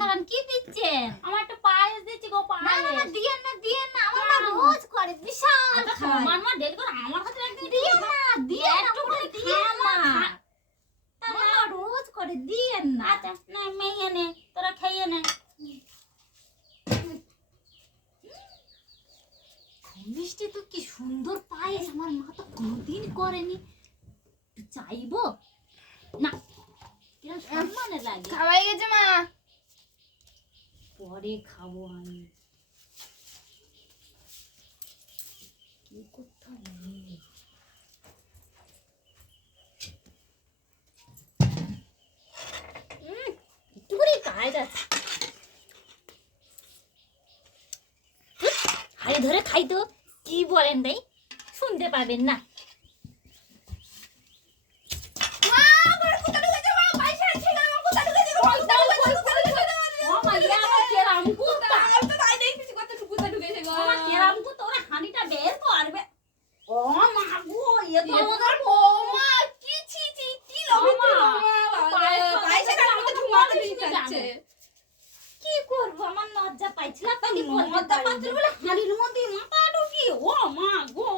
দাঁড়ান কি দিচ্ছেন? আমার একটা পায়েস দিচ্ছি গো, না পায়েস। না দিয়েন না আমার মা রোজ করে বিশাল খায়। তোমার মা ডেলি করে আমার হাতে একদিন দিয়েন না একটু করে দিয়েন খা না মা, আমার মা রোজ করে দিয়েন না। আচ্ছা না মেয়ে নে, তোরা খেয়ে নে। মিষ্টি তো কি সুন্দর পায়েস, আমার মা তো কোনোদিন করেনি। একটু চাইবো না, কিরম সম্মানে লাগে। খাওয়াই গেছে মা। পরে খাবো আমি। কি করতে হবে? একটু করে কাজ আছে। হাড়ি ধরে খাই তো কি বলেন তাই শুনতে পাবেন না। মা আমার কোথা ঢুকেছে মা? পয়সা আছে না আমার কোথা ঢুকেছে? কোথা ঢুকেছে? ও মা ইয়া আমার কেরাম কুত্তা, আমার তো তাই দেখতেছি কোথা ঢুকেছে গো। আমার কেরাম কুত্তা, ওরা হাঁড়িটা বের করবে। ও মা গো, এ তো আমাদের বৌমা কি ছি ছি কি লবণ মা, পয়সা আমার ধুমাতে দিচ্ছে। কি করবো, আমার লজ্জা পাইছিলাম। মমতা পাত্র বলে হাঁড়ির মধ্যে মাথা ঢুকি। ও মা গো,